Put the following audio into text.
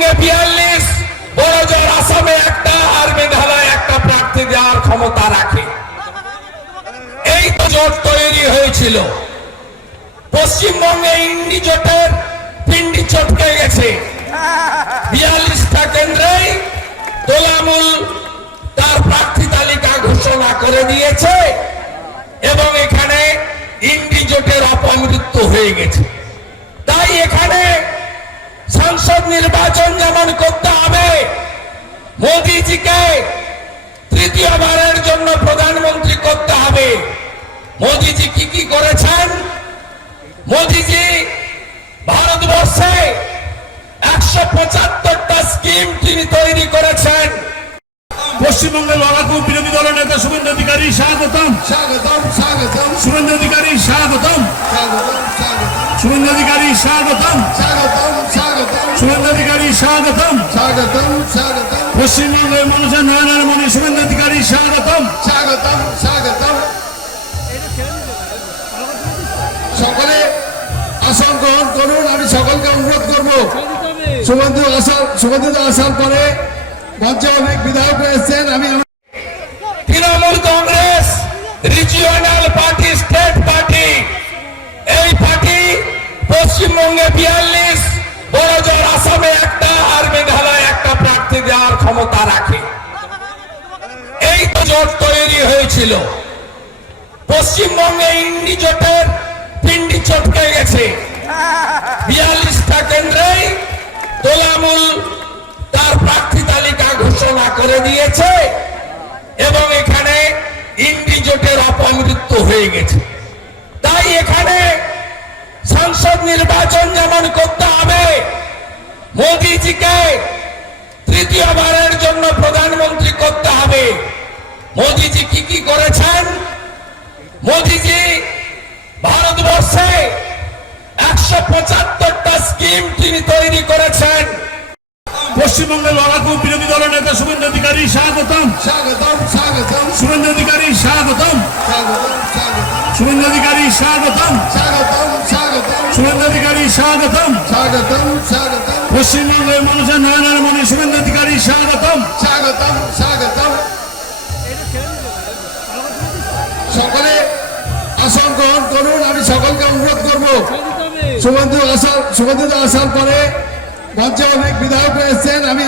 পশ্চিমবঙ্গে 42 বড় জোর আসামে একটা আর মেঘালয় একটা প্রার্থী দেওয়ার ক্ষমতা রাখে। এই তো জোট তৈরি হয়েছিল। পশ্চিমবঙ্গে ইন্ডি জোটের পিন্ডি চটকে গেছে। 42টা কেন্দ্রেই তোলামূল তার প্রার্থী তালিকা ঘোষণা করে দিয়েছে এবং এখানে ইন্ডি জোটের অপমৃত্যু হয়ে গেছে। তাই এখানে সংসদ নির্বাচন যেমন করতে হবে, মোদিজিকে তৃতীয়বারের জন্য প্রধানমন্ত্রী করতে হবে। মোদিজি কি কি করেছেন? মোদিজি ভারতবর্ষে 175টা স্কিম তিনি তৈরি করেছেন। পশ্চিমবঙ্গের লড়াকু বিরোধী দলের নেতা শুভেন্দু অধিকারী স্বাগতম। স্বাগতম স্বাগতম শুভেন্দু অধিকারী স্বাগতম। স্বাগতম স্বাগতম শুভেন্দু অধিকারী স্বাগতম। স্বাগতম স্বাগতম শুভেন্দু অধিকারী স্বাগতম। স্বাগতম স্বাগতম পশ্চিমবঙ্গের মানুষের নয়নের মণি শুভেন্দু অধিকারী স্বাগতম। স্বাগতম স্বাগতম। সকলে আসন গ্রহণ করুন। আমি সকলকে অনুরোধ করবো, শুভেন্দু আসার পরে মঞ্চে অনেক বিধায়ক এসেছেন। আমি Trinamool Congress regional party, state party, এই পার্টি পশ্চিমবঙ্গে 42 বড় জোর আসামে একটা আর মেঘালয় একটা প্রার্থী দেওয়ার ক্ষমতা রাখে। এই তো জোট তৈরি হয়েছিল। পশ্চিমবঙ্গে ইন্ডি জোটের পিন্ডি চটকে গেছে। 42টা কেন্দ্রেই তোলামূল তার প্রার্থী তালিকা ঘোষণা করে দিয়েছে এবং এখানে ইন্ডি জোটের অপমৃত্যু হয়ে গেছে। তাই এখানে সংসদ নির্বাচন যেমন করতে হবে, মোদিজিকে তৃতীয়বারের জন্য প্রধানমন্ত্রী করতে হবে। মোদিজি কি কি করেছেন? মোদিজি ভারতবর্ষে 175টা স্কিম তিনি তৈরি করেছেন। পশ্চিমবঙ্গের লড়াকু বিরোধী দলের নেতা শুভেন্দু অধিকারী স্বাগতম। স্বাগতম স্বাগতম শুভেন্দু অধিকারী স্বাগতম। স্বাগতম স্বাগতম শুভেন্দু অধিকারী স্বাগতম। স্বাগতম স্বাগতম শুভেন্দু অধিকারী স্বাগতম। স্বাগতম স্বাগতম পশ্চিমবঙ্গের মানুষের নয়নের মণি শুভেন্দু অধিকারী স্বাগতম। স্বাগতম স্বাগতম। সকলে আসন গ্রহণ করুন। আমি সকলকে অনুরোধ করবো, শুভেন্দু আসার পরে মঞ্চে অনেক বিধায়ক এসেছেন। আমি